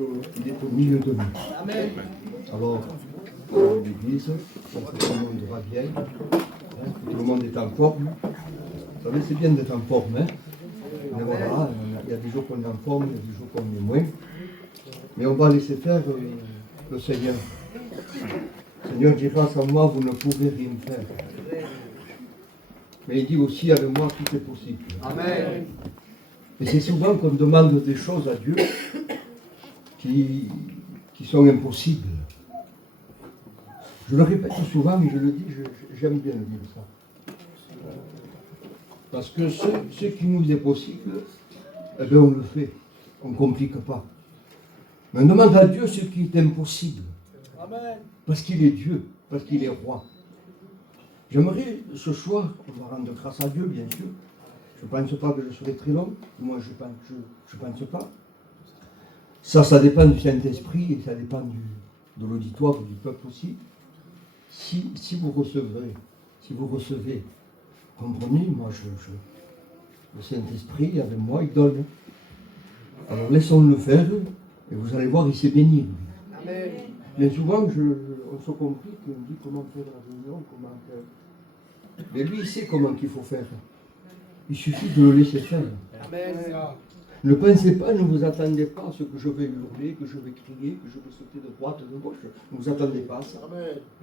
au milieu de nous. Amen. Alors, l'église, tout le monde va bien, tout le monde est en forme. Vous savez, c'est bien d'être en forme, hein. Mais voilà, il y a des jours qu'on est en forme, il y a des jours qu'on est moins. Mais on va laisser faire le Seigneur. Le Seigneur dira, sans moi, vous ne pouvez rien faire. Mais il dit aussi, avec moi, tout est possible. Amen. Et c'est souvent qu'on demande des choses à Dieu qui sont impossibles. Je le répète souvent, mais je le dis, j'aime bien le dire ça. Parce que ce qui nous est possible, eh bien on le fait, on ne complique pas. Mais on demande à Dieu ce qui est impossible. Amen. Parce qu'il est Dieu, parce qu'il est roi. J'aimerais ce soir, on va rendre grâce à Dieu, bien sûr. Je ne pense pas que je serai très long, moi je ne pense pas. Ça dépend du Saint-Esprit et ça dépend de l'auditoire, du peuple aussi. Si vous recevez, comprenez, moi le Saint-Esprit avec moi, il donne. Alors laissons-le faire et vous allez voir, il s'est béni. Amen. Bien souvent, on se complique, on dit comment faire la réunion, comment faire. Mais lui, il sait comment qu'il faut faire. Il suffit de le laisser faire. Amen. Ne pensez pas, ne vous attendez pas à ce que je vais hurler, que je vais crier, que je vais sauter de droite, de gauche. Ne vous attendez pas à ça.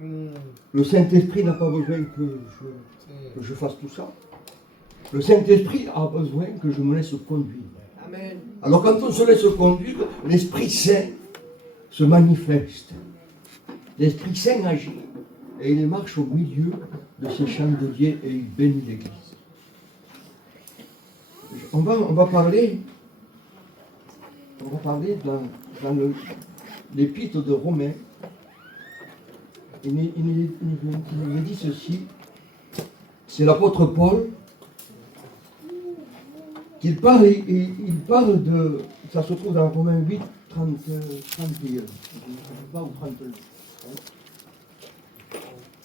Amen. Le Saint-Esprit n'a pas besoin que je fasse tout ça. Le Saint-Esprit a besoin que je me laisse conduire. Amen. Alors quand on se laisse conduire, l'Esprit Saint se manifeste. L'Esprit Saint agit et il marche au milieu de ces chandeliers et il bénit l'Église. On va parler dans l'épître de Romains. Il nous dit ceci. C'est l'apôtre Paul qu'il parle, il parle de, ça se trouve dans Romains 8, 31, je ne sais pas, ou 32.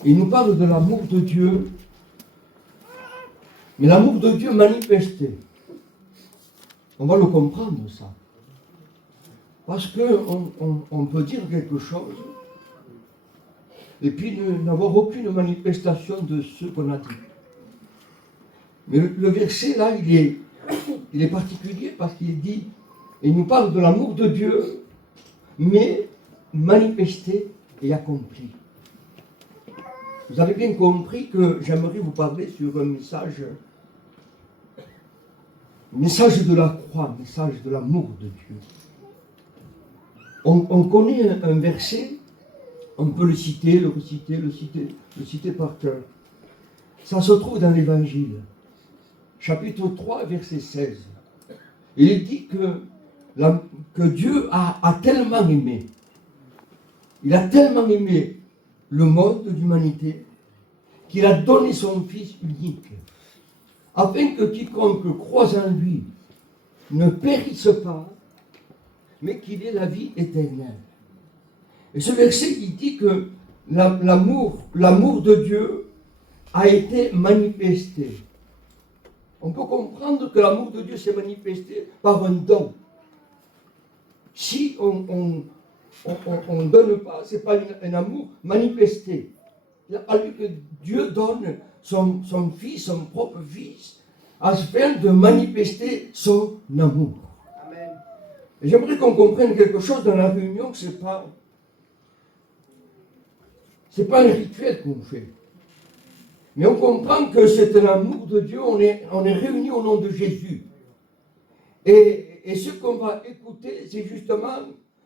Il nous parle de l'amour de Dieu, mais l'amour de Dieu manifesté. On va le comprendre, ça. Parce qu'on peut dire quelque chose et puis n'avoir aucune manifestation de ce qu'on a dit. Mais le verset là, il est particulier parce qu'il dit, il nous parle de l'amour de Dieu, mais manifesté et accompli. Vous avez bien compris que j'aimerais vous parler sur un message de la croix, message de l'amour de Dieu. On connaît un verset, on peut le citer, le reciter, le citer par cœur. Ça se trouve dans l'Évangile, chapitre 3, verset 16. Il dit que Dieu a tellement aimé, il a tellement aimé le monde de l'humanité, qu'il a donné son Fils unique, afin que quiconque croise en lui ne périsse pas, mais qu'il ait la vie éternelle. Et ce verset, il dit que l'amour de Dieu a été manifesté. On peut comprendre que l'amour de Dieu s'est manifesté par un don. Si on ne donne pas, ce n'est pas un amour manifesté. Il a fallu que Dieu donne son Fils, son propre Fils, afin de manifester son amour. Amen. Et j'aimerais qu'on comprenne quelque chose dans la réunion, que ce n'est pas un rituel qu'on fait. Mais on comprend que c'est un amour de Dieu, on est réunis au nom de Jésus. Et ce qu'on va écouter, c'est justement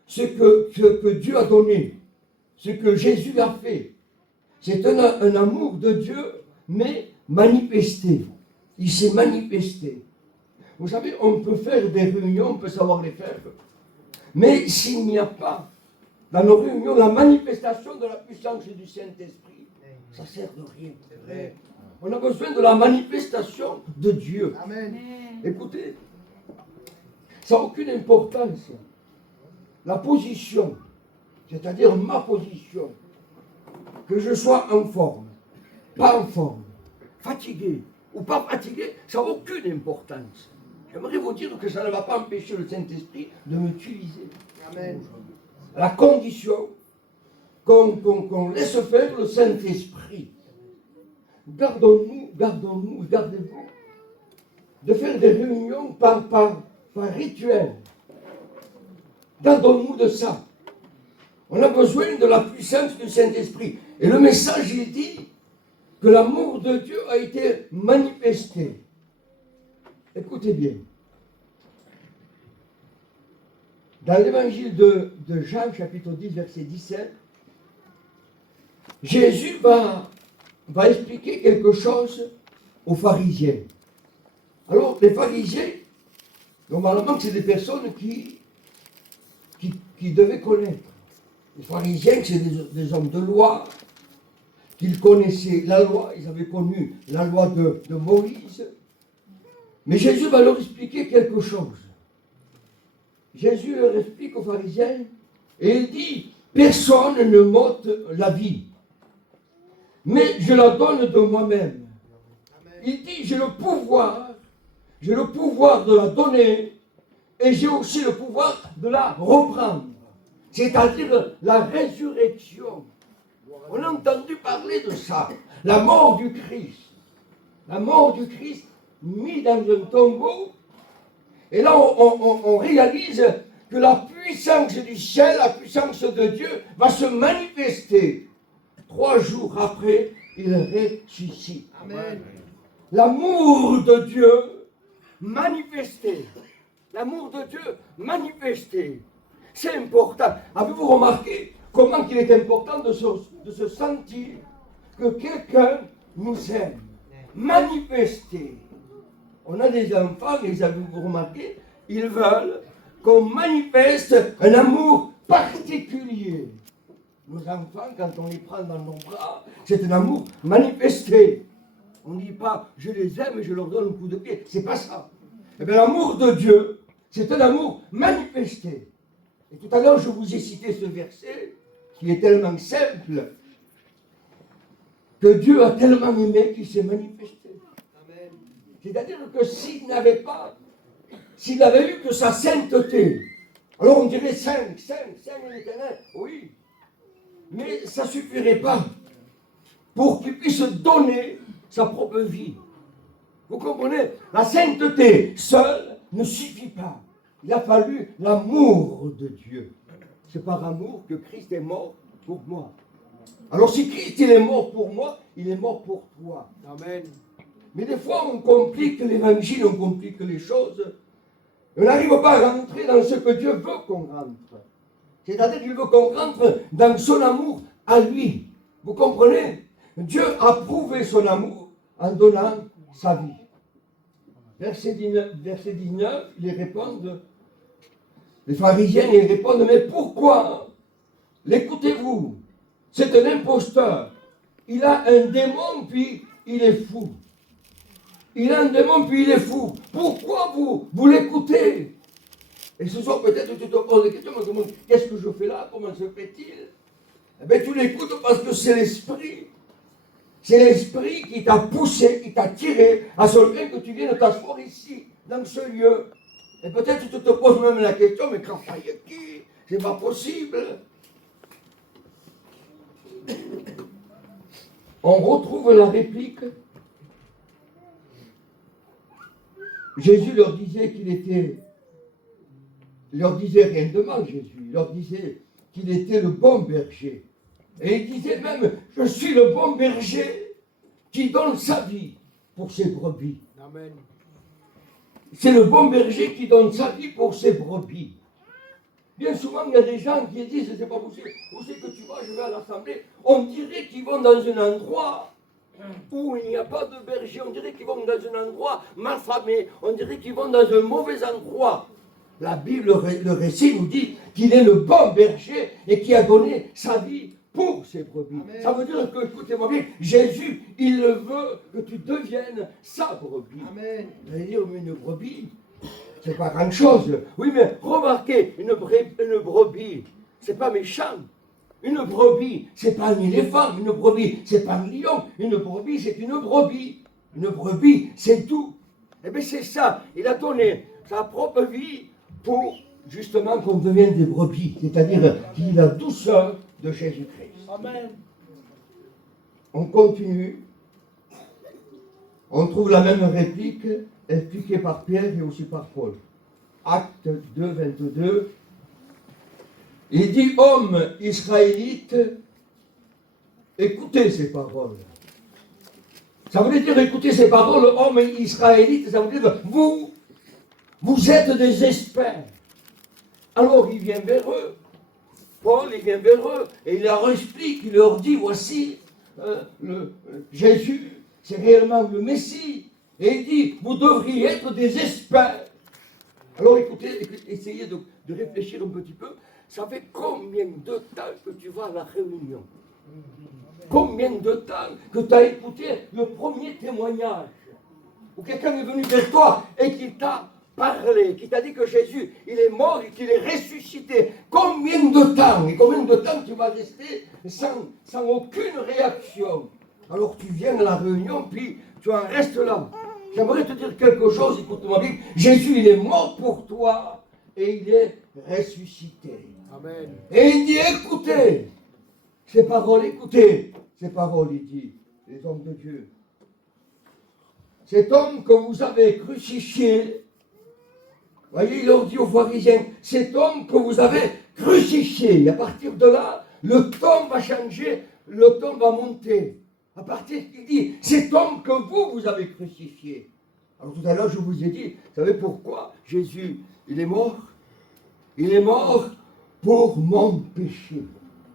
ce que Dieu a donné, ce que Jésus a fait. C'est un amour de Dieu, mais manifesté. Il s'est manifesté. Vous savez, on peut faire des réunions, on peut savoir les faire. Mais s'il n'y a pas dans nos réunions la manifestation de la puissance du Saint-Esprit, ça ne sert de rien. C'est vrai. On a besoin de la manifestation de Dieu. Amen. Écoutez, ça n'a aucune importance. La position, c'est-à-dire ma position, que je sois en forme, pas en forme, fatigué ou pas fatigué, ça n'a aucune importance. J'aimerais vous dire que ça ne va pas empêcher le Saint-Esprit de m'utiliser. Amen. À la condition qu'on laisse faire le Saint-Esprit. Gardez-vous de faire des réunions par rituel. Gardons-nous de ça. On a besoin de la puissance du Saint-Esprit. Et le message, il dit que l'amour de Dieu a été manifesté. Écoutez bien. Dans l'évangile de Jean, chapitre 10, verset 17, Jésus va expliquer quelque chose aux pharisiens. Alors, les pharisiens, normalement, c'est des personnes qui devaient connaître. Les pharisiens, c'est des hommes de loi, qu'ils connaissaient la loi, ils avaient connu la loi de Moïse. Mais Jésus va leur expliquer quelque chose. Jésus leur explique aux pharisiens, et il dit, personne ne m'ôte la vie, mais je la donne de moi-même. Il dit, j'ai le pouvoir de la donner, et j'ai aussi le pouvoir de la reprendre. C'est-à-dire la résurrection. On a entendu parler de ça. La mort du Christ. La mort du Christ mis dans un tombeau. Et là, on réalise que la puissance du ciel, la puissance de Dieu va se manifester. 3 jours après, il ressuscite. Amen. L'amour de Dieu manifesté. L'amour de Dieu manifesté. C'est important. Avez-vous remarqué comment il est important de se sentir que quelqu'un nous aime? Manifesté. On a des enfants, et avez-vous remarqué, ils veulent qu'on manifeste un amour particulier. Nos enfants, quand on les prend dans nos bras, c'est un amour manifesté. On ne dit pas je les aime et je leur donne un coup de pied. C'est pas ça. Eh bien, l'amour de Dieu, c'est un amour manifesté. Et tout à l'heure, je vous ai cité ce verset qui est tellement simple que Dieu a tellement aimé qu'il s'est manifesté. Amen. C'est-à-dire que s'il avait eu que sa sainteté, alors on dirait saint et l'éternel, oui, mais ça ne suffirait pas pour qu'il puisse donner sa propre vie. Vous comprenez? La sainteté seule ne suffit pas. Il a fallu l'amour de Dieu. C'est par amour que Christ est mort pour moi. Alors si Christ il est mort pour moi, il est mort pour toi. Amen. Mais des fois on complique l'évangile, on complique les choses. On n'arrive pas à rentrer dans ce que Dieu veut qu'on rentre. C'est-à-dire qu'il veut qu'on rentre dans son amour à lui. Vous comprenez? Dieu a prouvé son amour en donnant sa vie. Verset 19, les pharisiens ils répondent, mais pourquoi? L'écoutez-vous, c'est un imposteur. Il a un démon, puis il est fou. Il a un démon, puis il est fou. Pourquoi vous l'écoutez? Et ce soir, peut-être tu te poses des questions, mais qu'est-ce que je fais là? Comment se fait-il? Eh bien, tu l'écoutes parce que c'est l'esprit. C'est l'esprit qui t'a poussé, qui t'a tiré à ce point que tu viennes t'asseoir ici, dans ce lieu. Et peut-être tu te poses même la question, mais qu'en croyez-qui? C'est pas possible. On retrouve la réplique. Jésus leur disait il leur disait rien de mal, Jésus. Il leur disait qu'il était le bon berger. Et il disait même, je suis le bon berger qui donne sa vie pour ses brebis. Amen. C'est le bon berger qui donne sa vie pour ses brebis. Bien souvent, il y a des gens qui disent, c'est pas possible, où c'est que tu vas, je vais à l'assemblée. On dirait qu'ils vont dans un endroit où il n'y a pas de berger, on dirait qu'ils vont dans un endroit malfamé, on dirait qu'ils vont dans un mauvais endroit. La Bible, le récit nous dit qu'il est le bon berger et qui a donné sa vie pour ses brebis. Amen. Ça veut dire que, écoutez-moi bien, Jésus, il veut que tu deviennes sa brebis. Amen. Vous allez dire, mais une brebis, c'est pas grand chose. Oui, mais remarquez, une brebis, c'est pas méchant. Une brebis, c'est pas un éléphant. Une brebis, c'est pas un lion. Une brebis, c'est une brebis. Une brebis, c'est tout. Eh bien c'est ça, il a donné sa propre vie pour justement qu'on devienne des brebis, c'est-à-dire qu'il y ait la douceur de Jésus-Christ. Amen. On continue, on trouve la même réplique expliquée par Pierre et aussi par Paul. Acte 2, 22. Il dit, hommes israélites, écoutez ces paroles. Ça veut dire écoutez ces paroles, hommes israélites, ça veut dire vous êtes des experts. Alors il vient vers eux, Paul il vient vers eux, et il leur explique, il leur dit, voici, Jésus, c'est réellement le Messie. Et il dit, vous devriez être des experts. Alors écoutez, essayez de réfléchir un petit peu. Ça fait combien de temps que tu vas à la réunion? Combien de temps que tu as écouté le premier témoignage? Où quelqu'un est venu vers toi et qui t'a parlé, qui t'a dit que Jésus, il est mort et qu'il est ressuscité. Combien de temps? Et combien de temps tu vas rester sans aucune réaction? Alors tu viens à la réunion, puis tu en restes là. J'aimerais te dire quelque chose, écoute-moi bien. Jésus, il est mort pour toi et il est ressuscité. Amen. Et il dit, écoutez ces paroles, il dit, les hommes de Dieu. Cet homme que vous avez crucifié, voyez, il leur dit aux pharisiens, cet homme que vous avez crucifié, et à partir de là, le ton va changer, le ton va monter. À partir qu'il dit, cet homme que vous avez crucifié. Alors tout à l'heure, je vous ai dit, vous savez pourquoi Jésus, il est mort? Il est mort pour mon péché.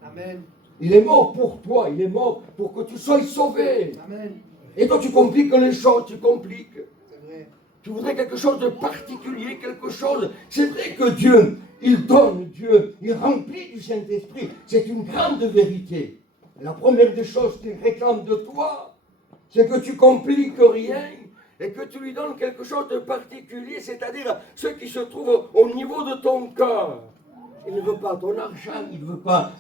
Amen. Il est mort pour toi, il est mort pour que tu sois sauvé. Amen. Et toi, tu compliques les choses, tu compliques. C'est vrai. Tu voudrais quelque chose de particulier, quelque chose. C'est vrai que Dieu, il donne, Dieu, il remplit du Saint-Esprit. C'est une grande vérité. La première des choses qu'il réclame de toi, c'est que tu compliques rien et que tu lui donnes quelque chose de particulier, c'est-à-dire ce qui se trouve au niveau de ton cœur. Il ne veut pas ton argent, il ne veut pas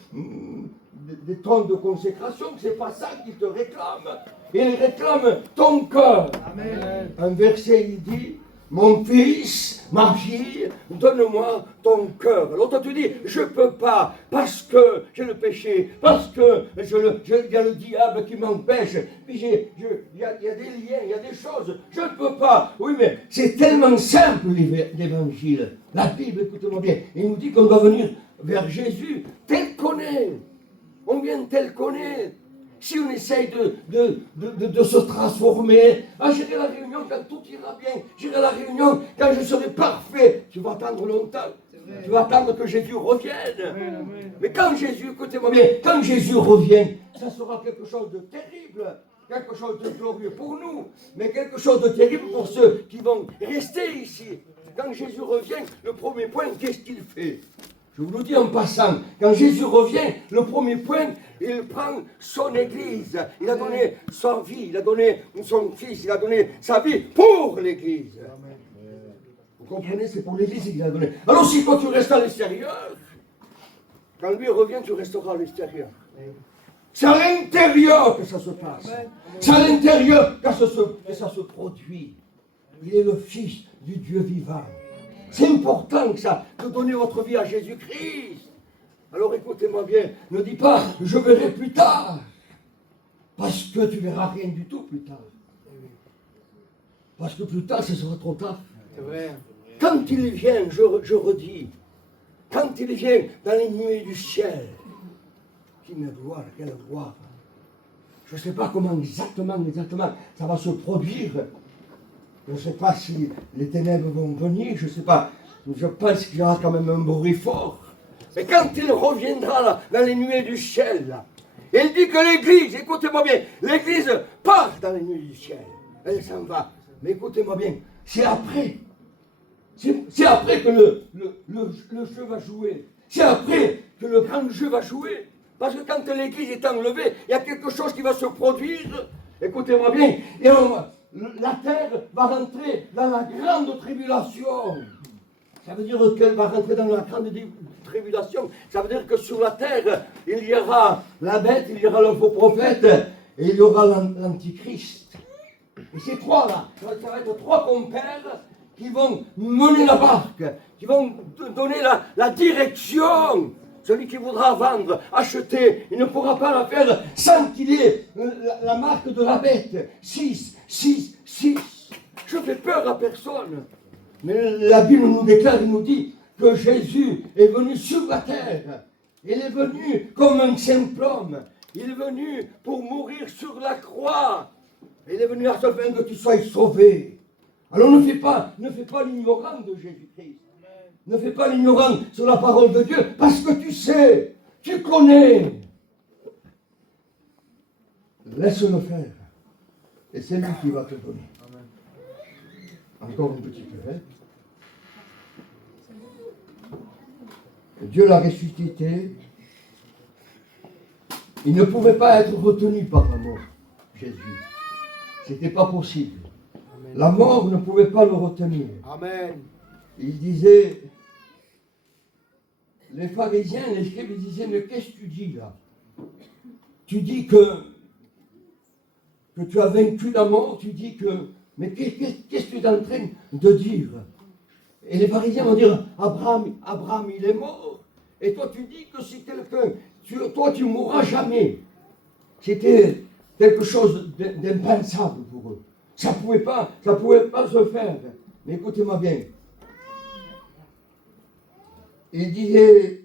des tonnes de consécration, c'est pas ça qu'il te réclame. Il réclame ton cœur. Amen. Un verset, il dit, mon fils, ma fille, donne-moi ton cœur. Alors toi tu dis, je ne peux pas, parce que j'ai le péché, parce que il y a le diable qui m'empêche, puis il y a des liens, il y a des choses, je ne peux pas. Oui, mais c'est tellement simple l'évangile. La Bible, écoutez-moi bien, il nous dit qu'on doit venir vers Jésus tel qu'on est. On vient tel qu'on est. Si on essaye de se transformer, j'irai à la réunion quand tout ira bien, j'irai à la réunion quand je serai parfait, tu vas attendre longtemps, tu vas attendre que Jésus revienne. Amen. Mais quand Jésus, écoutez-moi bien, quand Jésus revient, ça sera quelque chose de terrible, quelque chose de glorieux pour nous, mais quelque chose de terrible pour ceux qui vont rester ici. Quand Jésus revient, le premier point, qu'est-ce qu'il fait? Je vous le dis en passant, quand Jésus revient, le premier point, il prend son Église. Il a donné sa vie, il a donné son Fils, il a donné sa vie pour l'Église. Vous comprenez, c'est pour l'Église qu'il a donné. Alors si toi tu restes à l'extérieur, quand lui revient, tu resteras à l'extérieur. C'est à l'intérieur que ça se passe. C'est à l'intérieur que ça se produit. Il est le Fils du Dieu vivant. C'est important que ça, de donner votre vie à Jésus-Christ. Alors écoutez-moi bien, ne dis pas, je verrai plus tard. Parce que tu verras rien du tout plus tard. Parce que plus tard, ce sera trop tard. C'est vrai. Quand il vient, je redis, quand il vient dans les nuées du ciel, quelle gloire. Je ne sais pas comment exactement, ça va se produire. Je ne sais pas si les ténèbres vont venir, je ne sais pas. Je pense qu'il y aura quand même un bruit fort. Mais quand il reviendra là, dans les nuées du ciel, là, il dit que l'Église, écoutez-moi bien, l'Église part dans les nuées du ciel. Elle s'en va. Mais écoutez-moi bien, c'est après. C'est après que le jeu va jouer. C'est après que le grand jeu va jouer. Parce que quand l'Église est enlevée, il y a quelque chose qui va se produire. Écoutez-moi bien. Et la terre va rentrer dans la grande tribulation. Ça veut dire qu'elle va rentrer dans la grande tribulation. Ça veut dire que sur la terre, il y aura la bête, il y aura le faux prophète, et il y aura l'antichrist. Et ces trois-là, ça va être trois compères qui vont mener la barque, qui vont donner la direction. Celui qui voudra vendre, acheter, il ne pourra pas la faire sans qu'il ait la marque de la bête. 6, 6, 6. Je fais peur à personne. Mais la Bible nous déclare, il nous dit que Jésus est venu sur la terre. Il est venu comme un simple homme. Il est venu pour mourir sur la croix. Il est venu à ce fin que tu sois sauvé. Alors ne fais pas l'ignorant de Jésus-Christ. Ne fais pas l'ignorant sur la parole de Dieu, parce que tu sais, tu connais. Laisse-le faire. Et c'est lui qui va te donner. Encore un petit peu. Hein? Dieu l'a ressuscité. Il ne pouvait pas être retenu par la mort, Jésus. C'était pas possible. Amen. La mort ne pouvait pas le retenir. Amen. Il disait, les pharisiens, les scribes, ils disaient, mais qu'est-ce que tu dis là? Tu dis que tu as vaincu la mort, tu dis que... Mais qu'est-ce que tu es en train de dire? Et les pharisiens vont dire, Abraham, il est mort. Et toi, tu dis que si quelqu'un... Toi, tu ne mourras jamais. C'était quelque chose d'impensable pour eux. Ça ne pouvait pas se faire. Mais écoutez-moi bien. Il disait,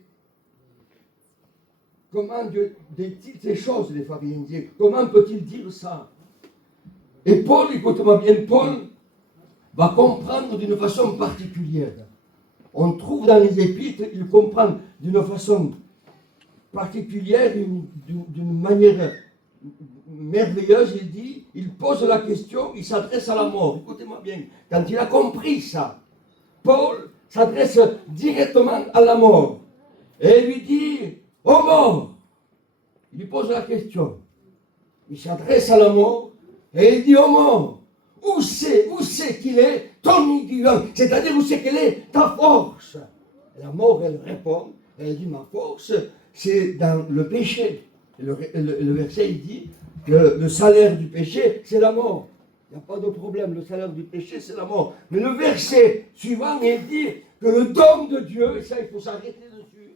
comment dit-il ces choses, les pharisiens disaient, comment peut-il dire ça? Et Paul, écoutez-moi bien, Paul va comprendre d'une façon particulière. On trouve dans les épîtres, il comprend d'une façon particulière, d'une manière merveilleuse, il pose la question, il s'adresse à la mort. Écoutez-moi bien, quand il a compris ça, Paul s'adresse directement à la mort. Et il lui dit, ô mort, il lui pose la question. Il s'adresse à la mort et il dit, ô mort, où c'est qu'il est ton aiguillon? C'est-à-dire où c'est qu'elle est ta force? La mort, elle répond, elle dit, ma force, c'est dans le péché. Et le verset, il dit que le salaire du péché, c'est la mort. Il n'y a pas de problème, le salaire du péché, c'est la mort. Mais le verset suivant, il dit que le don de Dieu, et ça, il faut s'arrêter dessus,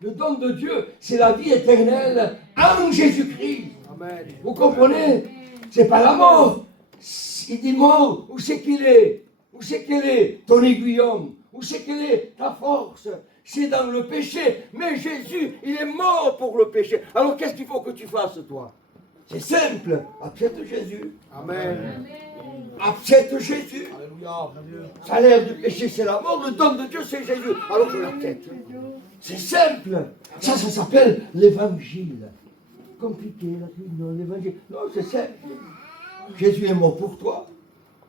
le don de Dieu, c'est la vie éternelle en Jésus-Christ. Amen. Vous comprenez? C'est pas la mort. Il dit mort, où c'est qu'il est? Où c'est qu'elle est ton aiguillon? Où c'est qu'elle est ta force? C'est dans le péché. Mais Jésus, il est mort pour le péché. Alors qu'est-ce qu'il faut que tu fasses, toi? C'est simple. Accepte Jésus. Amen. Accepte Jésus. Alléluia. Salaire du péché, c'est la mort. Le don de Dieu, c'est Jésus. Alors je l'accepte. C'est simple. Ça s'appelle l'évangile. Compliqué, l'évangile. Non, c'est simple. Jésus est mort pour toi.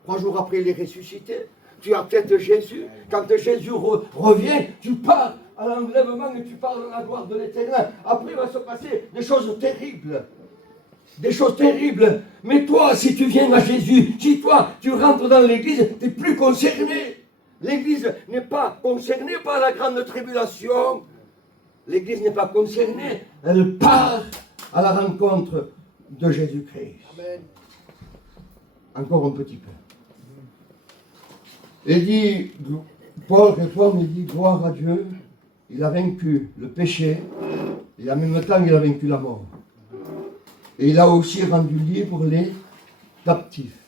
3 jours après, il est ressuscité. Tu acceptes Jésus. Quand Jésus revient, tu pars à l'enlèvement et tu pars dans la gloire de l'Éternel. Après, il va se passer des choses terribles. Des choses terribles. Mais toi, si tu viens à Jésus, si toi, tu rentres dans l'église, tu n'es plus concerné. L'église n'est pas concernée par la grande tribulation. L'église n'est pas concernée. Elle part à la rencontre de Jésus-Christ. Amen. Encore un petit peu. Il dit, Paul répond, il dit, gloire à Dieu, il a vaincu le péché, et en même temps, il a vaincu la mort. Et il a aussi rendu libre les captifs.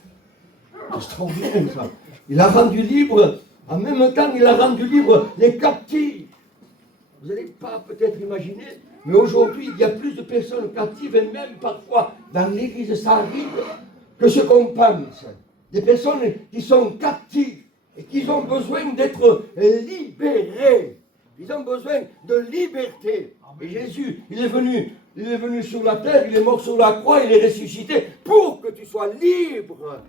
C'est extraordinaire ça. Il a rendu libre, en même temps, il a rendu libre les captifs. Vous n'allez pas peut-être imaginer, mais aujourd'hui, il y a plus de personnes captives, et même parfois, dans l'église, ça arrive, que ce qu'on pense. Des personnes qui sont captives et qui ont besoin d'être libérées. Ils ont besoin de liberté. Et Jésus, il est venu sur la terre, il est mort sur la croix, il est ressuscité pour que tu sois libre.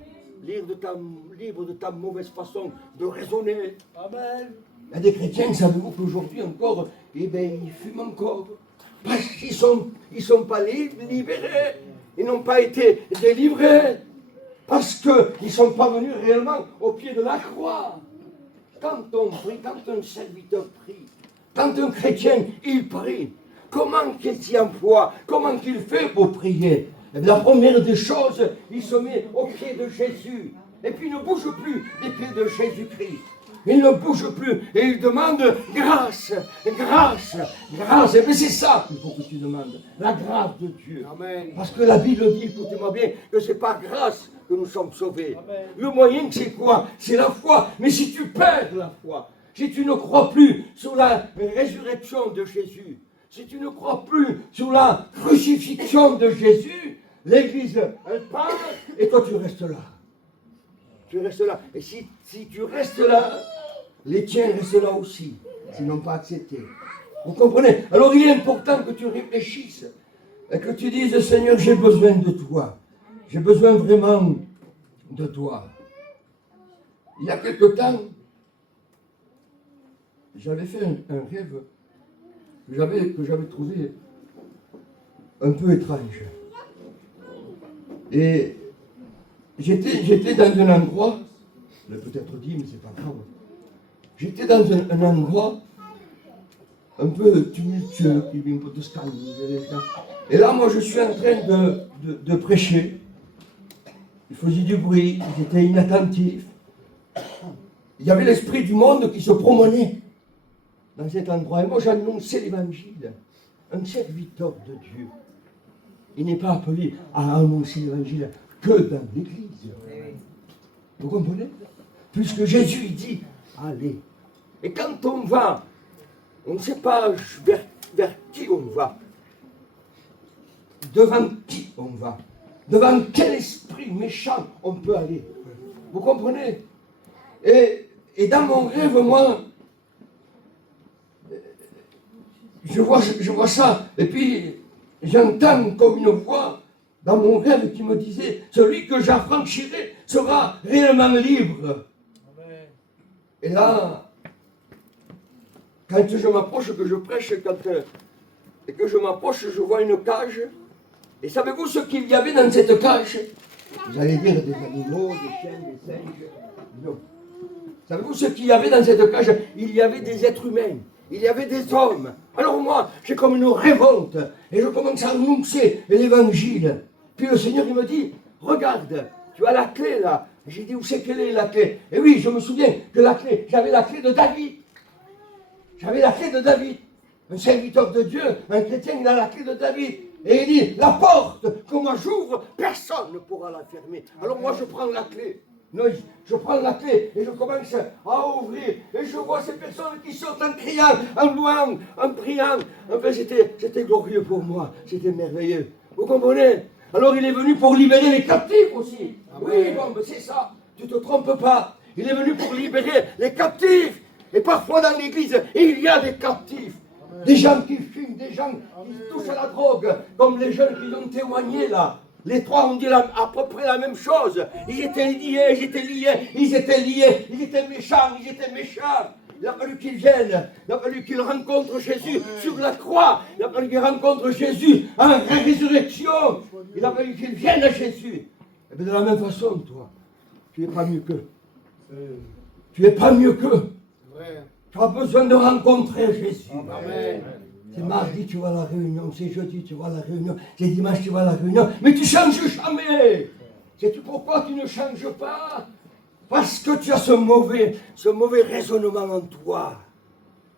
Libre de ta mauvaise façon de raisonner. Amen. Il y a des chrétiens, savez-vous qu'aujourd'hui encore, eh bien, ils fument encore. Parce qu'ils ne sont pas libérés. Ils n'ont pas été délivrés. Parce qu'ils ne sont pas venus réellement au pied de la croix. Quand on prie, quand un serviteur prie, quand un chrétien, il prie, comment qu'il s'y emploie, comment qu'il fait pour prier? Et bien, la première des choses, il se met aux pieds de Jésus. Et puis il ne bouge plus des pieds de Jésus-Christ. Il ne bouge plus et il demande grâce, grâce, grâce. Et bien c'est ça qu'il faut que tu demandes, la grâce de Dieu. Amen. Parce que la Bible dit, écoutez-moi bien, que c'est par grâce que nous sommes sauvés. Amen. Le moyen, c'est quoi? C'est la foi. Mais si tu perds la foi, si tu ne crois plus sur la résurrection de Jésus, si tu ne crois plus sur la crucifixion de Jésus, l'Église, elle part et toi tu restes là. Tu restes là. Et si tu restes là, les tiens restent là aussi, s'ils n'ont pas accepté. Vous comprenez? Alors il est important que tu réfléchisses et que tu dises, Seigneur, j'ai besoin de toi. J'ai besoin vraiment de toi. Il y a quelque temps, j'avais fait un rêve que j'avais trouvé un peu étrange. Et j'étais dans un endroit, je l'ai peut-être dit, mais c'est pas grave. J'étais dans un endroit un peu tumultueux, qui vit un peu de scandale. Et là, moi, je suis en train de prêcher. Il faisait du bruit, j'étais inattentif. Il y avait l'esprit du monde qui se promenait dans cet endroit. Et moi, j'annonçais l'évangile. Un serviteur de Dieu. Il n'est pas appelé à annoncer l'évangile que dans l'église. Vous comprenez? Puisque Jésus il dit, allez. Et quand on va, on ne sait pas vers qui on va. Devant qui on va. Devant quel esprit méchant on peut aller. Vous comprenez? Et dans mon rêve, moi, je vois ça. Et puis, j'entends comme une voix dans mon rêve qui me disait, celui que j'affranchirai sera réellement libre. Amen. Et là, quand je m'approche, que je prêche, et que je m'approche, je vois une cage. Et savez-vous ce qu'il y avait dans cette cage? Vous allez dire des animaux, des chiens, des singes. Non. Savez-vous ce qu'il y avait dans cette cage? Il y avait des êtres humains. Il y avait des hommes. Alors moi, j'ai comme une révolte. Et je commence à annoncer l'évangile. Puis le Seigneur, il me dit, regarde, tu as la clé là. J'ai dit, où c'est qu'elle est la clé? Et oui, je me souviens que la clé, j'avais la clé de David. J'avais la clé de David. Un serviteur de Dieu, un chrétien, il a la clé de David. Et il dit, la porte que moi j'ouvre, personne ne pourra la fermer. Alors moi, je prends la clé. Non, je prends la clé et je commence à ouvrir. Et je vois ces personnes qui sortent en criant, en louant, en priant. Enfin, c'était glorieux pour moi. C'était merveilleux. Vous comprenez? Alors, il est venu pour libérer les captifs aussi. Amen. Oui, bon, ben c'est ça. Tu ne te trompes pas. Il est venu pour libérer les captifs. Et parfois, dans l'église, il y a des captifs. Amen. Des gens qui fument, des gens qui touchent à la drogue. Comme les jeunes qui ont témoigné là. Les trois ont dit à peu près la même chose. Ils étaient liés, ils étaient méchants. Il a fallu qu'ils viennent, il a fallu qu'ils rencontrent Jésus sur la croix. Il a fallu qu'ils rencontrent Jésus en résurrection. Il a fallu qu'ils viennent à Jésus. Et bien de la même façon, toi, tu n'es pas mieux qu'eux. Tu n'es pas mieux qu'eux. Tu as besoin de rencontrer Jésus. Amen. C'est mardi, tu vas à la réunion, c'est jeudi, tu vas à la réunion, c'est dimanche, tu vas à la réunion, mais tu ne changes jamais. Sais-tu pourquoi tu ne changes pas? Parce que tu as ce mauvais raisonnement en toi.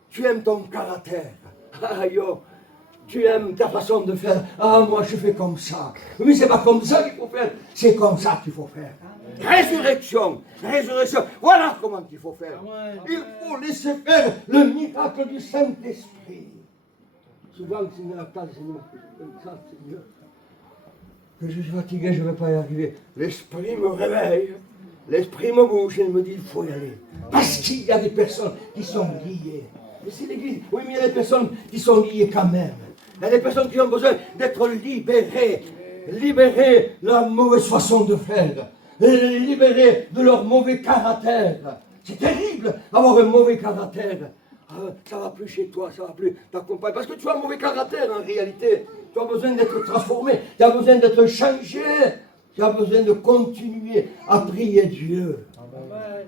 Tu aimes ton caractère. Ah, yo, tu aimes ta façon de faire. Ah, moi, je fais comme ça. Mais c'est pas comme ça qu'il faut faire, c'est comme ça qu'il faut faire. Résurrection. Voilà comment il faut faire. Il faut laisser faire le miracle du Saint-Esprit. Souvent, c'est une attaque, Seigneur, que je suis fatigué, je ne vais pas y arriver. L'esprit me réveille, l'esprit me bouge et il me dit, il faut y aller. Parce qu'il y a des personnes qui sont liées. Mais c'est l'église. Oui, mais il y a des personnes qui sont liées quand même. Il y a des personnes qui ont besoin d'être libérées. Libérées de la mauvaise façon de faire. Libérées de leur mauvais caractère. C'est terrible d'avoir un mauvais caractère. Ça va plus chez toi, ça va plus t'accompagner. Parce que tu as un mauvais caractère en réalité. Tu as besoin d'être transformé, tu as besoin d'être changé. Tu as besoin de continuer à prier Dieu. Amen.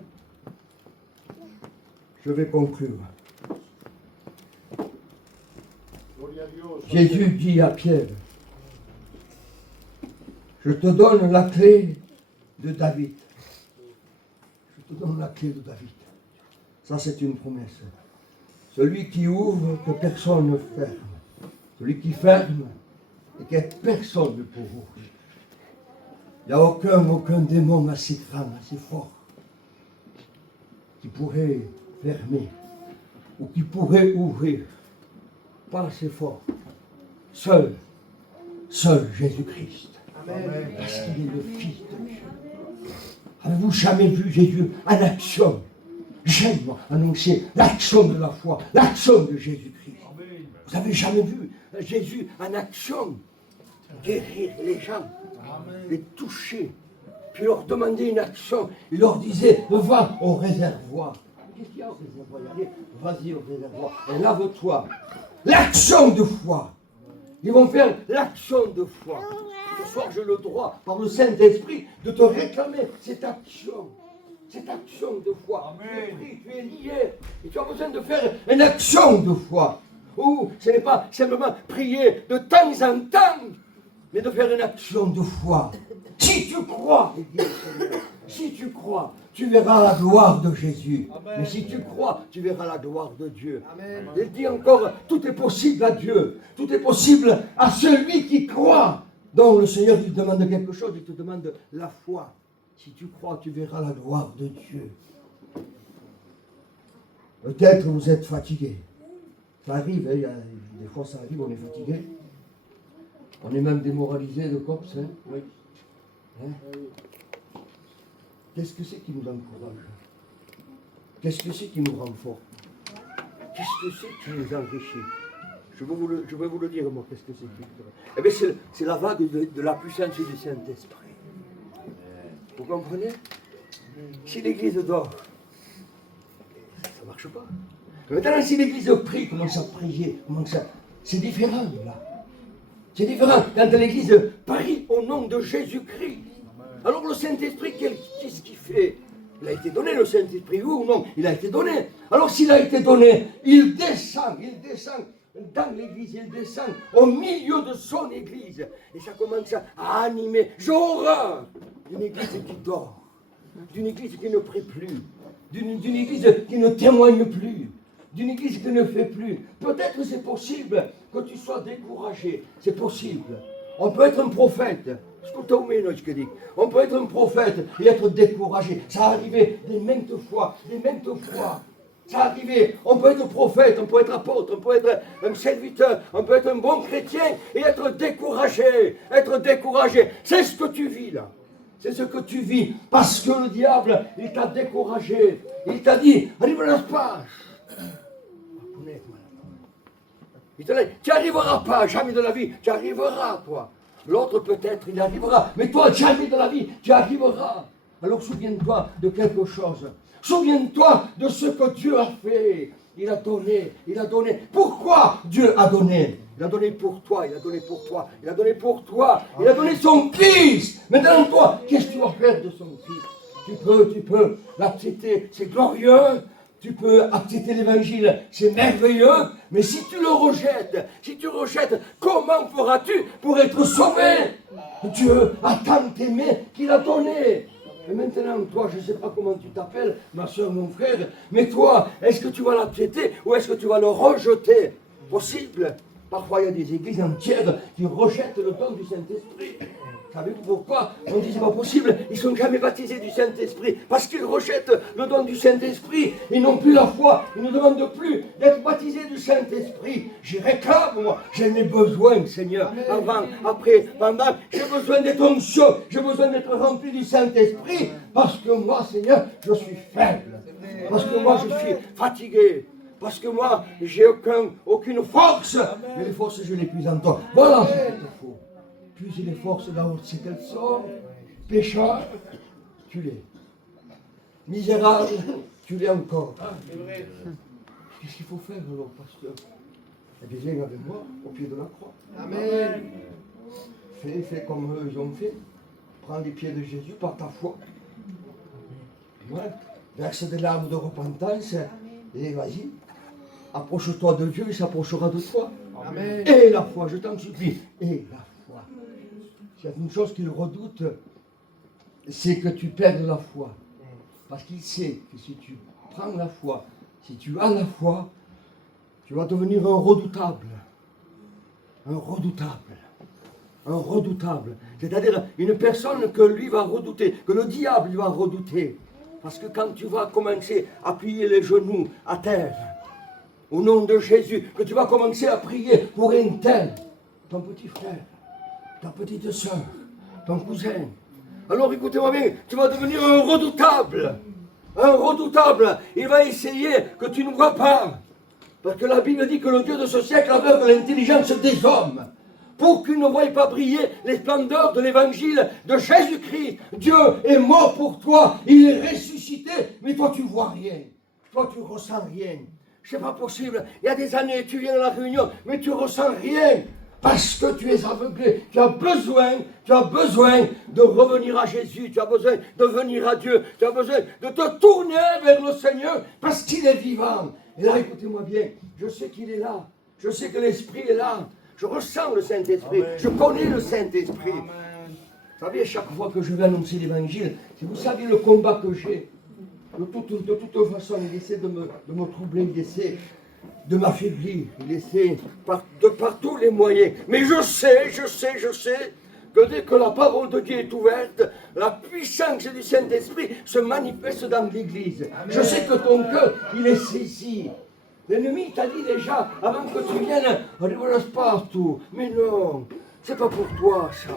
Je vais conclure. Jésus dit à Pierre, Je te donne la clé de David. Je te donne la clé de David. Ça, c'est une promesse. Celui qui ouvre, que personne ne ferme. Celui qui ferme, et que personne ne peut ouvrir. Il n'y a aucun démon assez grand, assez fort, qui pourrait fermer, ou qui pourrait ouvrir. Pas assez fort. Seul Jésus-Christ. Amen. Parce qu'il est le Fils de Dieu. Avez-vous jamais vu Jésus en action? J'aime annoncer l'action de la foi, l'action de Jésus-Christ. Vous avez jamais vu Jésus en action guérir les gens, les toucher, puis leur demander une action. Il leur disait, va au réservoir. Qu'est-ce qu'il y a au réservoir? Allez, vas-y au réservoir et lave-toi. L'action de foi. Ils vont faire l'action de foi. Ce soir, j'ai le droit, par le Saint-Esprit, de te réclamer cette action de foi. Tu es lié et tu as besoin de faire une action de foi. Ou ce n'est pas simplement prier de temps en temps, mais de faire une action de foi. Si tu crois, si tu crois, tu verras la gloire de Jésus. Amen. Mais si tu crois, tu verras la gloire de Dieu. Amen. Il dit encore, tout est possible à Dieu. Tout est possible à celui qui croit. Donc le Seigneur, il demande quelque chose, il te demande la foi. Si tu crois, tu verras la gloire de Dieu. Peut-être vous êtes fatigué. Ça arrive, hein, des fois ça arrive, on est fatigué. On est même démoralisé de cops. Hein. Oui. Hein? Qu'est-ce que c'est qui nous encourage? Qu'est-ce que c'est qui nous rend fort? Qu'est-ce que c'est qui nous enrichit? Je vais vous le dire, moi, qu'est-ce que c'est qui... Eh bien, c'est la vague de la puissance du Saint-Esprit. Vous comprenez? Si l'Église dort, ça ne marche pas. Maintenant, si l'Église prie, commence à prier, c'est différent, là. C'est différent. Quand l'Église prie au nom de Jésus-Christ, alors le Saint-Esprit, qu'est-ce qu'il fait? Il a été donné, le Saint-Esprit, oui ou non? Il a été donné. Alors s'il a été donné, il descend dans l'église, il descend au milieu de son église. Et ça commence à animer. J'ai horreur d'une église qui dort, d'une église qui ne prie plus, d'une église qui ne témoigne plus, d'une église qui ne fait plus. Peut-être c'est possible que tu sois découragé. C'est possible. On peut être un prophète. On peut être un prophète et être découragé. Ça arrivé des maintes fois. Ça arrivé. On peut être prophète, on peut être apôtre, on peut être un serviteur, on peut être un bon chrétien et être découragé. C'est ce que tu vis là. C'est ce que tu vis. Parce que le diable, il t'a découragé. Il t'a dit, arrive à la page. Il t'a dit, tu n'y arriveras pas, jamais de la vie. Tu arriveras, toi. L'autre peut-être, il arrivera. Mais toi, jamais de la vie, tu arriveras. Alors souviens-toi de quelque chose. Souviens-toi de ce que Dieu a fait. Il a donné. Pourquoi Dieu a donné? Il a donné pour toi, il a donné son Fils. Maintenant, toi, qu'est-ce que tu vas faire de son Fils? Tu peux l'accepter, c'est glorieux. Tu peux accepter l'évangile, c'est merveilleux, mais si tu le rejettes, comment feras-tu pour être sauvé? Dieu a tant aimé qu'il a donné. Et maintenant, toi, je ne sais pas comment tu t'appelles, ma soeur, mon frère, mais toi, est-ce que tu vas l'accepter ou est-ce que tu vas le rejeter? Possible. Parfois, il y a des églises entières qui rejettent le don du Saint-Esprit. Savez-vous pourquoi? On dit c'est pas possible, ils ne sont jamais baptisés du Saint-Esprit, parce qu'ils rejettent le don du Saint-Esprit, ils n'ont plus la foi, ils ne demandent plus d'être baptisés du Saint-Esprit. J'y réclame, moi, j'en ai besoin, Seigneur, avant, après, pendant, j'ai besoin d'être onction, j'ai besoin d'être rempli du Saint-Esprit, parce que moi, Seigneur, je suis faible, parce que moi, je suis fatigué. Parce que moi, j'ai aucune force, mais les forces, je les puise en toi. Voilà ce qu'il te faut. Puiser les forces là où c'est qu'elles sont. Pécheur, tu l'es. Misérable, tu l'es encore. Qu'est-ce qu'il faut faire alors, pasteur? Eh bien, viens avec moi au pied de la croix. Amen. Fais comme eux ils ont fait. Prends les pieds de Jésus par ta foi. Ouais. Verse des larmes de repentance et vas-y. Approche-toi de Dieu, il s'approchera de toi. Amen. Et la foi, je t'en supplie. Et la foi. s'il y a une chose qu'il redoute, c'est que tu perdes la foi. Parce qu'il sait que si tu prends la foi, si tu as la foi, tu vas devenir un redoutable. Un redoutable. Un redoutable. C'est-à-dire une personne que lui va redouter, que le diable lui va redouter. Parce que quand tu vas commencer à plier les genoux à terre, au nom de Jésus, que tu vas commencer à prier pour un tel, ton petit frère, ta petite soeur, ton cousin, alors écoutez-moi bien, tu vas devenir un redoutable. Un redoutable. Il va essayer que tu ne vois pas. Parce que la Bible dit que le Dieu de ce siècle aveugle l'intelligence des hommes. Pour qu'ils ne voient pas briller les splendeurs de l'évangile de Jésus-Christ. Dieu est mort pour toi, il est ressuscité, mais toi tu ne vois rien. Toi tu ne ressens rien. C'est pas possible. Il y a des années, tu viens à la réunion, mais tu ne ressens rien. Parce que tu es aveuglé. Tu as besoin de revenir à Jésus. Tu as besoin de venir à Dieu. Tu as besoin de te tourner vers le Seigneur parce qu'il est vivant. Et là, écoutez-moi bien, je sais qu'il est là. Je sais que l'Esprit est là. Je ressens le Saint-Esprit. Amen. Je connais le Saint-Esprit. Amen. Vous savez, chaque fois que je vais annoncer l'Évangile, si vous saviez le combat que j'ai, de toute façon, il essaie de me troubler, il essaie de m'affaiblir, il essaie par tous les moyens. Mais je sais que dès que la parole de Dieu est ouverte, la puissance du Saint-Esprit se manifeste dans l'Église. Je sais que ton cœur, il est saisi. L'ennemi t'a dit déjà, avant que tu viennes, on ne laisse pas tout. Mais non, c'est pas pour toi ça.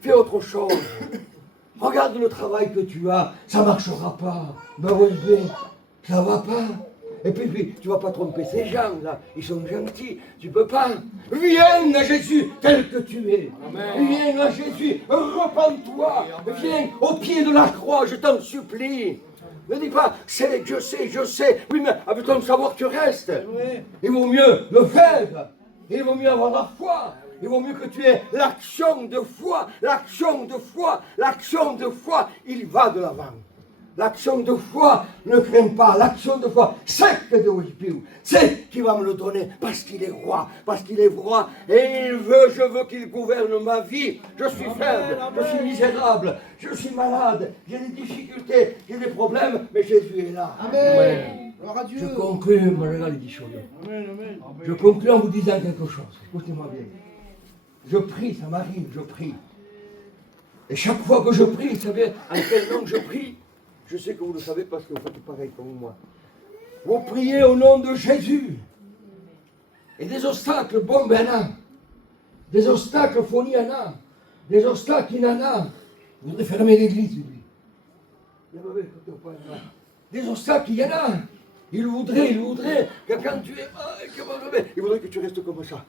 Fais autre chose. Regarde le travail que tu as, ça ne marchera pas. Ben oui, ça va pas. Et puis, tu ne vas pas tromper ces gens là, ils sont gentils, tu ne peux pas. Viens à Jésus tel que tu es. Amen. Viens à Jésus, repens-toi. Viens au pied de la croix, je t'en supplie. Ne dis pas, je sais. Oui, mais avec ton savoir, tu restes. Oui. Il vaut mieux le faire. Il vaut mieux avoir la foi. Il vaut mieux que tu aies l'action de foi. L'action de foi, il va de l'avant. L'action de foi, ne crains pas. L'action de foi, c'est que Dieu, c'est qui va me le donner parce qu'il est roi. Et je veux qu'il gouverne ma vie. Je suis faible, je suis misérable, je suis malade, j'ai des difficultés, j'ai des problèmes, mais Jésus est là. Amen. Gloire à Dieu. Je conclue, mon regard, dit choses. Amen, amen. Je conclue en vous disant quelque chose. Écoutez-moi bien. Je prie, ça m'arrive, je prie. Et chaque fois que je prie, vous savez, en quel nom je prie? Je sais que vous le savez parce que vous faites pareil comme moi. Vous priez au nom de Jésus. Et des obstacles, bon, ben là. Des obstacles, fournis, il y en a. Des obstacles, il y en a. Vous voudrez fermer l'église, lui. Des obstacles, il y en a. Il voudrait que quand tu es... Il voudrait que tu restes comme ça.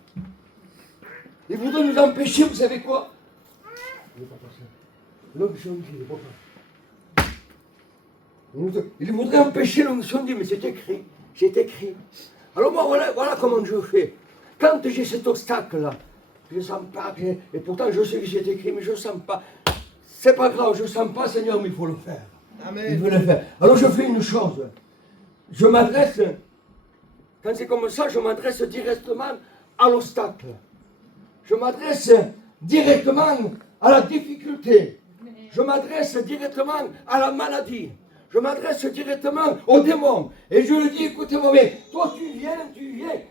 Il voudrait nous empêcher, vous savez quoi? Il n'est pas passé. L'onction dit, il n'est pas passé. Il voudrait empêcher l'onction dit, mais c'est écrit. Alors moi, voilà comment je fais. Quand j'ai cet obstacle-là, je ne sens pas, et pourtant je sais que c'est écrit, mais je ne sens pas. C'est pas grave, je ne sens pas, Seigneur, mais il faut le faire. Amen. Il veut le faire. Alors je fais une chose. Je m'adresse, quand c'est comme ça, je m'adresse directement à l'obstacle. Je m'adresse directement à la difficulté. Je m'adresse directement à la maladie. Je m'adresse directement au démon. Et je lui dis, écoutez-moi bien, toi tu viens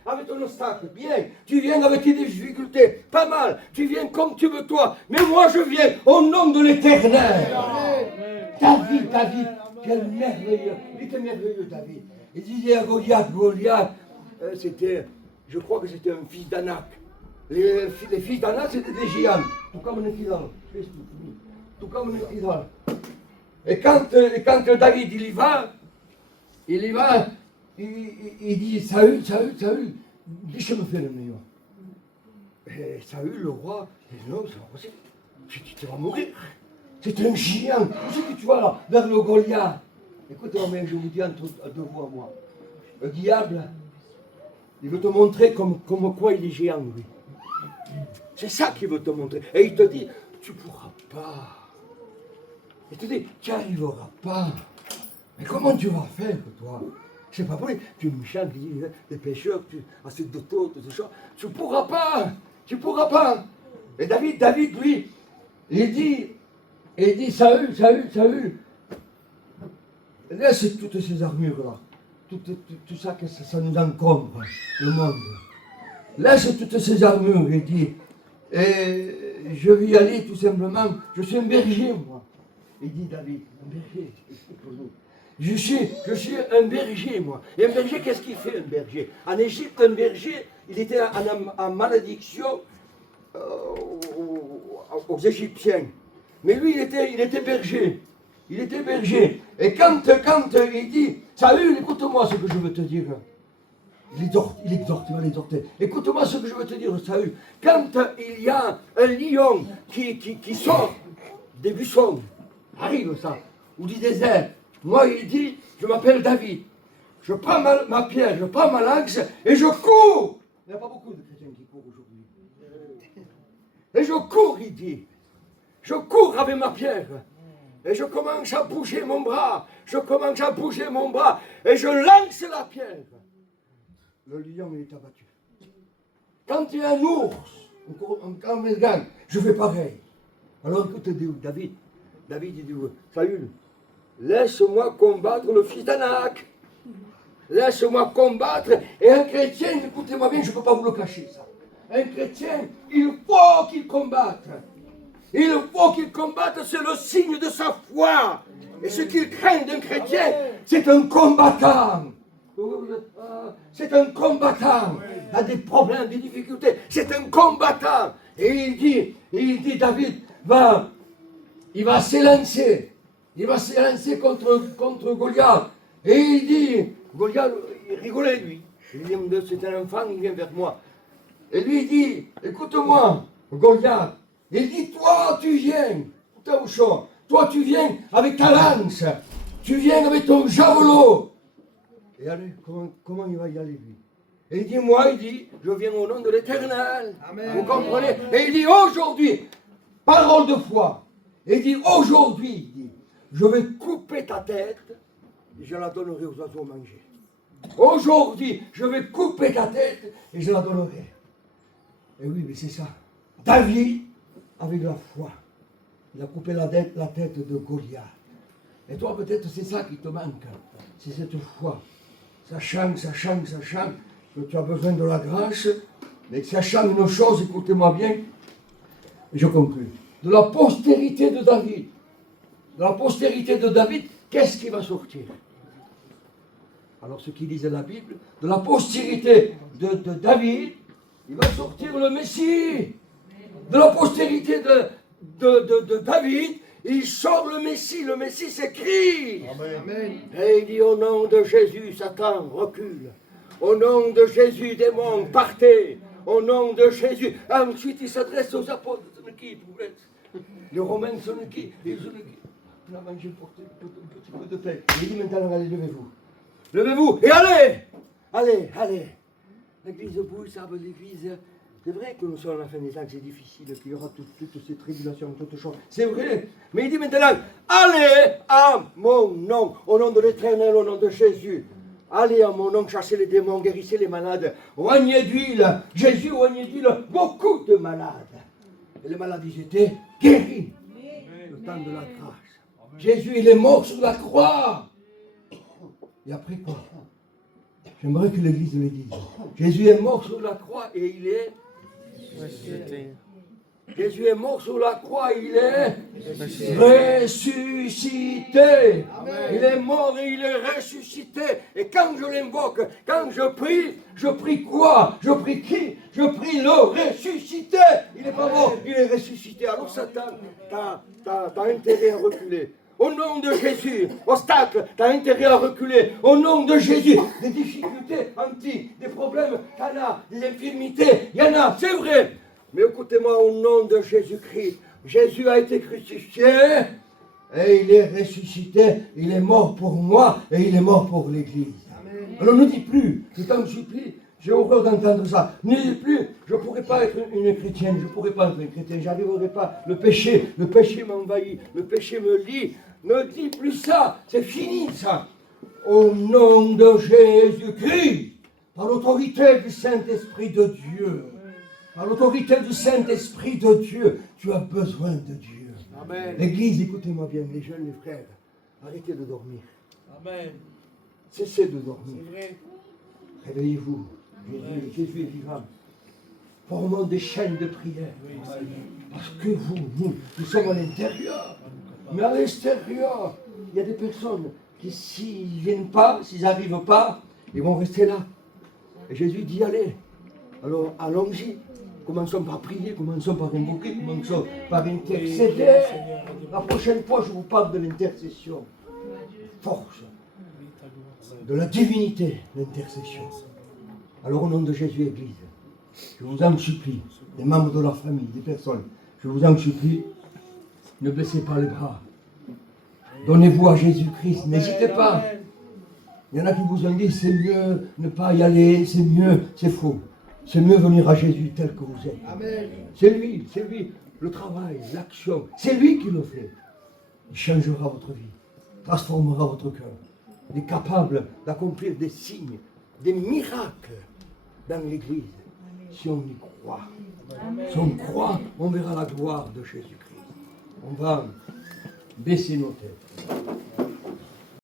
avec ton obstacle, bien. Tu viens avec tes difficultés, pas mal. Tu viens comme tu veux toi. Mais moi je viens au nom de l'Éternel. David, quel merveilleux. Il était merveilleux, David. Il disait à Goliath, c'était, je crois que c'était un fils d'Anak. Les fils d'Anak, c'était des géants. Tout comme un équivalent. Tout comme un équivalent. Et quand David, il y va, il dit, Saül, laisse-moi faire le meilleur. Et Saül, le roi, il dit, non, c'est pas possible, tu vas mourir. C'est un géant. Où c'est que tu vas là, vers le Goliath? Écoutez-moi, mais je vous dis entre deux voix, moi. Le diable, il veut te montrer comme quoi il est géant, lui. C'est ça qu'il veut te montrer. Et il te dit, tu ne pourras pas. Il te dit, tu n'y arriveras pas. Mais comment tu vas faire, toi? C'est pas vrai. Tu es méchant, des pécheurs, tu as cette d'auto, tout ça. Tu ne pourras pas. Et David, lui, il dit, Saül, laisse toutes ces armures-là, tout ça, que ça nous encombre, le monde. Laisse toutes ces armures, il dit, et je vais y aller tout simplement, je suis un berger, moi. Il dit David, un berger, explique-nous. Je suis un berger, moi. Et un berger, qu'est-ce qu'il fait, un berger? En Égypte, un berger, il était en malédiction aux Égyptiens. Mais lui, il était berger. Il était berger. Et quand il dit, Saül, écoute-moi ce que je veux te dire. Il va l'exhorter. Écoute-moi ce que je veux te dire, Saül. Quand il y a un lion qui sort des buissons, arrive ça, ou du désert, moi il dit, je m'appelle David. Je prends ma pierre, je prends ma lance et je cours. Il n'y a pas beaucoup de chrétiens qui courent aujourd'hui. Et je cours, il dit. Je cours avec ma pierre. Et je commence à bouger mon bras. Je commence à bouger mon bras. Et je lance la pierre. Le lion, il est abattu. Quand il y a un ours, quand il gagne, je fais pareil. Alors écoute, David, il dit, Saül, laisse-moi combattre le fils d'Anak. Laisse-moi combattre. Et un chrétien, écoutez-moi bien, je ne peux pas vous le cacher, ça. Un chrétien, il faut qu'il combatte. Il faut qu'il combatte, c'est le signe de sa foi. Et ce qu'il craint d'un chrétien, c'est un combattant. C'est un combattant. Il a des problèmes, des difficultés. C'est un combattant. Et il dit, David, il va s'élancer. Il va s'élancer contre Goliath. Et il dit, Goliath, il rigolait lui. Il dit, c'est un enfant, il vient vers moi. Et lui il dit, écoute-moi, Goliath. Il dit, toi tu viens, toi tu viens avec ta lance. Tu viens avec ton javelot. Et allez, comment il va y aller lui? Et il dit, je viens au nom de l'Éternel. Vous comprenez? Et il dit, aujourd'hui, parole de foi. Et il dit, aujourd'hui, je vais couper ta tête et je la donnerai aux oiseaux à manger. Aujourd'hui, je vais couper ta tête et je la donnerai. Et oui, mais c'est ça. David, avec la foi, il a coupé la tête de Goliath. Et toi, peut-être, c'est ça qui te manque. C'est cette foi. Sachant que tu as besoin de la grâce, mais sachant une chose, écoutez-moi bien, et je conclue. De la postérité de David. De la postérité de David, qu'est-ce qui va sortir? Alors, ceux qui lisent la Bible, de la postérité de David, il va sortir le Messie. De la postérité de David, il sort le Messie c'est Christ. Amen. Et il dit au nom de Jésus, Satan, recule. Au nom de Jésus, démons, partez. Au nom de Jésus. Ensuite, il s'adresse aux apôtres. Les Romains sont qui? On a mangé un petit peu de pain. Il dit maintenant, allez, levez-vous. Levez-vous et allez. L'église bouge, ça veut l'église. C'est vrai que nous sommes à la fin des temps, c'est difficile, qu'il y aura toutes ces tribulations, toutes choses. C'est vrai. Mais il dit maintenant, allez à mon nom, au nom de l'Éternel, au nom de Jésus. Allez à mon nom, chassez les démons, guérissez les malades. Oignez d'huile. Jésus oignait d'huile beaucoup de malades. Et les malades, ils étaient guéris. Le temps de la grâce. Jésus, il est mort sur la croix. Et après quoi? J'aimerais que l'Église le dise. Jésus est mort sur la croix et il est ressuscité. Jésus est mort sur la croix, il est ressuscité. Amen. Il est mort et il est ressuscité. Et quand je l'invoque, quand je prie quoi? Je prie qui? Je prie le ressuscité. Il n'est pas mort, il est ressuscité. Alors Satan, t'as intérêt à reculer. Au nom de Jésus, obstacle, t'as intérêt à reculer. Au nom de Jésus, des difficultés des problèmes, t'en as, des infirmités, il y en a, c'est vrai. Mais écoutez-moi, au nom de Jésus-Christ, Jésus a été crucifié et il est ressuscité. Il est mort pour moi et il est mort pour l'Église. Amen. Alors ne dis plus, je t'en supplie, j'ai horreur d'entendre ça. Ne dis plus, je ne pourrais pas être une chrétienne, je ne pourrais pas être un chrétien, j'arriverai pas. Le péché m'envahit, le péché me lie. Ne dis plus ça, c'est fini ça. Au nom de Jésus-Christ, par l'autorité du Saint-Esprit de Dieu, Par l'autorité du Saint-Esprit de Dieu, tu as besoin de Dieu. Amen. L'Église, écoutez-moi bien, les jeunes, les frères, arrêtez de dormir. Amen. Cessez de dormir. C'est vrai. Réveillez-vous. Jésus est vivant. Formons des chaînes de prière. Oui, Seigneur. Parce que nous sommes à l'intérieur. Mais à l'extérieur, il y a des personnes qui, s'ils ne viennent pas, s'ils n'arrivent pas, ils vont rester là. Et Jésus dit, allez. Alors, allons-y. Commençons par prier, commençons par invoquer, commençons par intercéder. La prochaine fois, je vous parle de l'intercession. Force. De la divinité, l'intercession. Alors, au nom de Jésus, Église, je vous en supplie, les membres de la famille, des personnes, je vous en supplie, ne baissez pas les bras. Donnez-vous à Jésus-Christ, n'hésitez pas. Il y en a qui vous ont dit, c'est mieux ne pas y aller, c'est mieux, c'est faux. C'est mieux venir à Jésus tel que vous êtes. Amen. C'est lui, le travail, l'action, c'est lui qui le fait. Il changera votre vie, transformera votre cœur. Il est capable d'accomplir des signes, des miracles dans l'Église. Si on y croit. Si on croit, on verra la gloire de Jésus-Christ. On va baisser nos têtes.